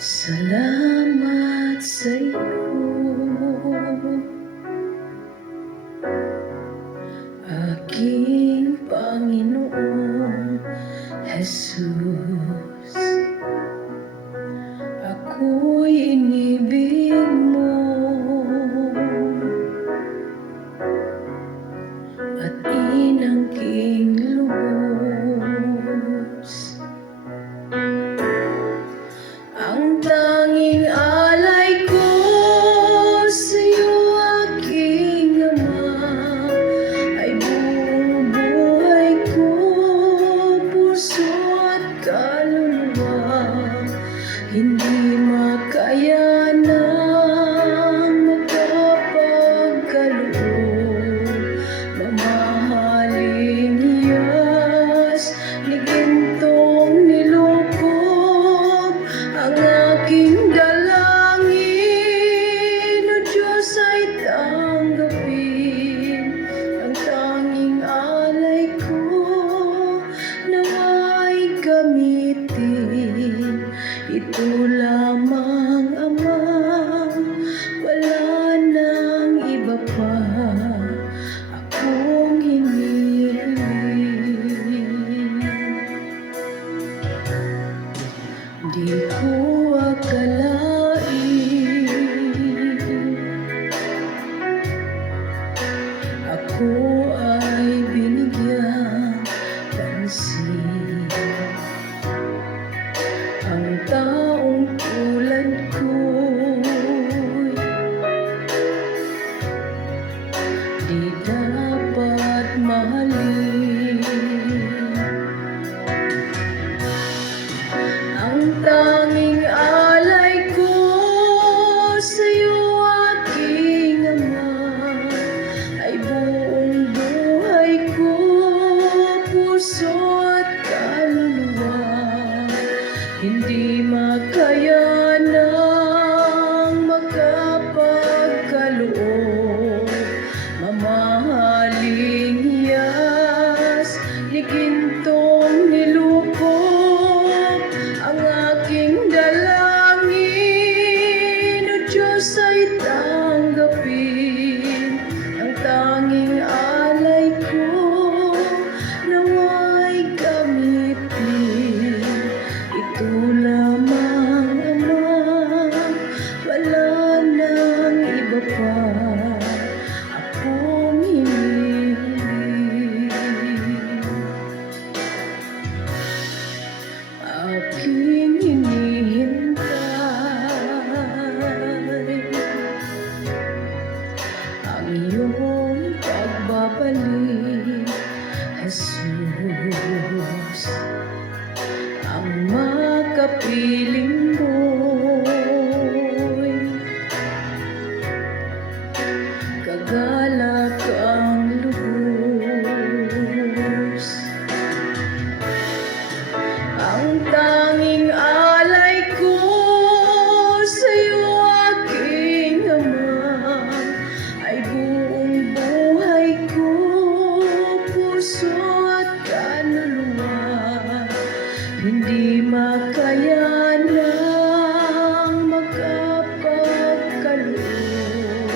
Salamat sa iyo, aking Panginoong Jesus. Ako'y inibig mo at inangking lubos. Ang tanging alay ko sa'yo, aking Ama, ay buong buhay ko, puso at kaluluwa. Hindi makayanang makapagkaloob, mamahaling hiyas ni gintong nilukob. Ang aking dalangin, O Diyos, ay tanggapin. Ang tanging alay ko, nawa'y gamitin. Ito lamang, Ama, wala nang iba pa akong hinihiling. Di ko akalain ako ay binigyan pansin. Ang taong tulad ko'y di dapat mahalin. Ang tanging alay ko sa'yo, aking Ama, ay buong buhay ko, puso at kaluluwa. Hindi makayanang makapagkaloob, mamahaling hiyas ni gintong nilukob. Ang aking dalangin, O Diyos, ay tanggapin. Ang tanging alay ko, nawa'y gamitin. Ito lamang, Ama, wala nang iba pa akong hinihiling. Aking hinihintay ang iyong pagbabalik, Jesus. Ang makapiling mo'y kagalak ang lubos. Ang tanging alay ko sa'yo, aking Ama, ay buong buhay ko, puso at kaluluwa. Hindi makayanang makapagkaloob,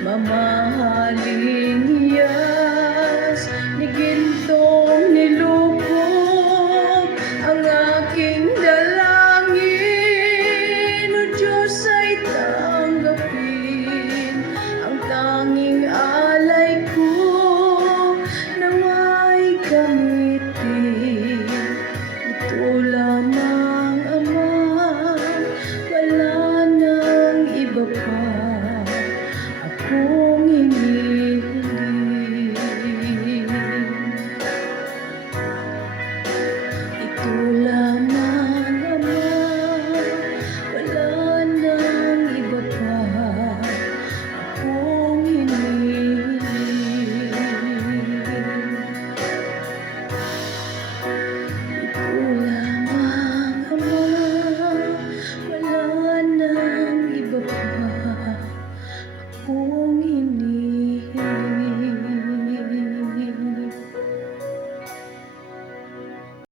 mamahaling hiyas ni gintong nilukob. Ang aking dalangin, O Diyos, ay tanggapin. Ang tanging alay ko, nawa'y gamitin. Ito lamang, Ama, wala nang iba pa akong hinihiling. Ito lamang, Ama, wala nang iba pa akong hinihiling. Ito lamang, Ama, wala nang iba pa akong